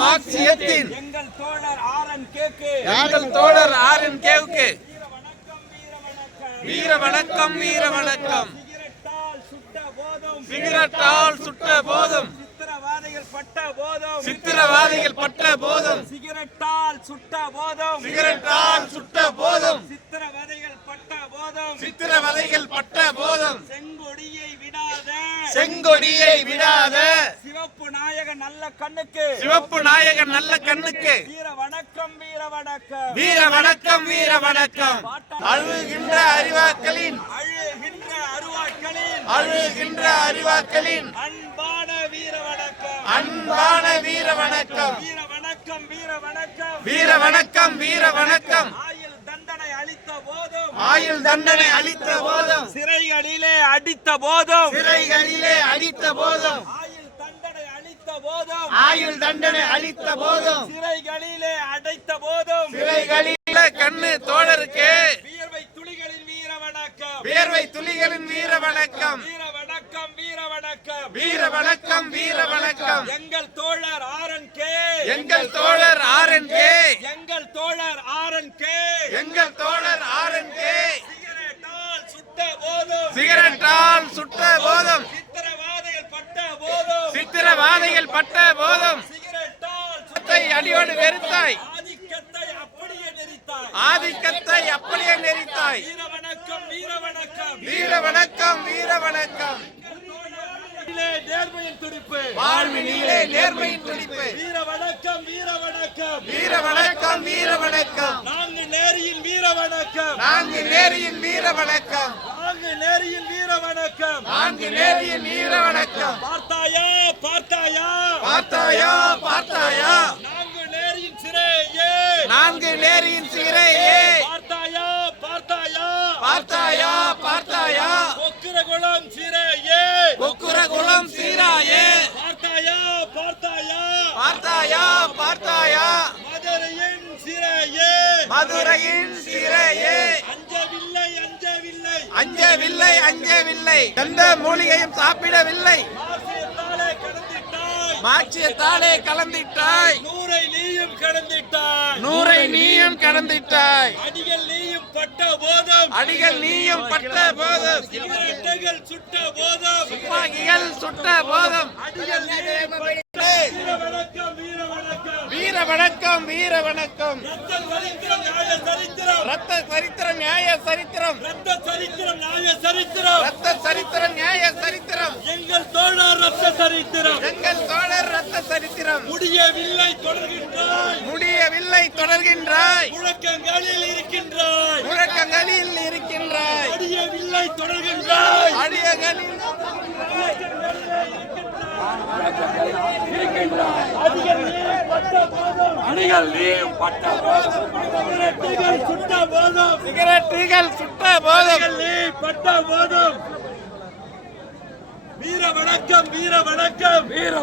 மார்க்சியத்தின் எங்கள் தோழர் RNK-வுக்கு வீர வணக்கம் வீர வணக்கம். சிகரெட்டால் சுட்ட போதும் சித்திரவாதிகள் பட்ட போதும் சிகரெட்டால் சுட்ட போதும் சித்திரவதைகள் பட்ட போதும் செங்கொடியை விடாத சிவப்பு நாயக நல்ல கண்ணுக்கு வீர வணக்கம் வீர வணக்கம் வீர வணக்கம். அழுகின்ற அறிவாக்களின் அன்பான வீர வணக்கம் வீர வணக்கம் வீர வணக்கம். ஆயுள் தண்டனை அளித்த போதும் சிறைகளிலே அடித்த போதும் ஆயுள் தண்டனை அளித்த போதும் சிறைகளிலே அடைத்த போதும் கண்ணு தோழருக்கு வியர்வை துளிகளின் வீர வணக்கம் வீர வணக்கம் வீர வணக்கம். எங்கள் தோழர் RNK எங்கள் தோழர் RNK சிகரெட்டால் சுட்ட போதும் சித்திரவாதைகள் பட்ட போதும் அடியோடு வெறுத்தாய் ஆதிக்கத்தை அப்படியே நெறித்தாய். வீர வணக்கம் வீர வணக்கம். நேர்மையின் துடிப்பு வாழ்வினிலே நேர்மையின் துடிப்பு. வீர வணக்கம் வீர வணக்கம் வீர வணக்கம். நான்கு நேரியின் வீர வணக்கம் பார்த்தாயா நான்கு நேரியின் சிறையே பார்த்தாயா கொக்குரகுளம் சீராயே பார்த்தாயா மதுரையின் சிறையே அஞ்சவில்லை எந்த மூலிகையும் சாப்பிடவில்லை மார்க்சியத்தாலே கலந்திட்டாய் நூறை நீயும் கடந்திட்டாய் அடிகள் நீயும் பட்ட போதும் துப்பாக்கிகள் சுட்ட போதும் வீர வணக்கம் ரத்த சரித்திரம் நியாய சரித்திரம் எங்கள் தோழர் ரத்த சரித்திரம் முடியவில்லை தொடர்கின்றாய் முழக்கங்களில் இருக்கின்றாய் முடியவில்லை தொடர்கின்றாய் சிகரெட்டுகள் சுட்ட போதும் வீர வணக்கம்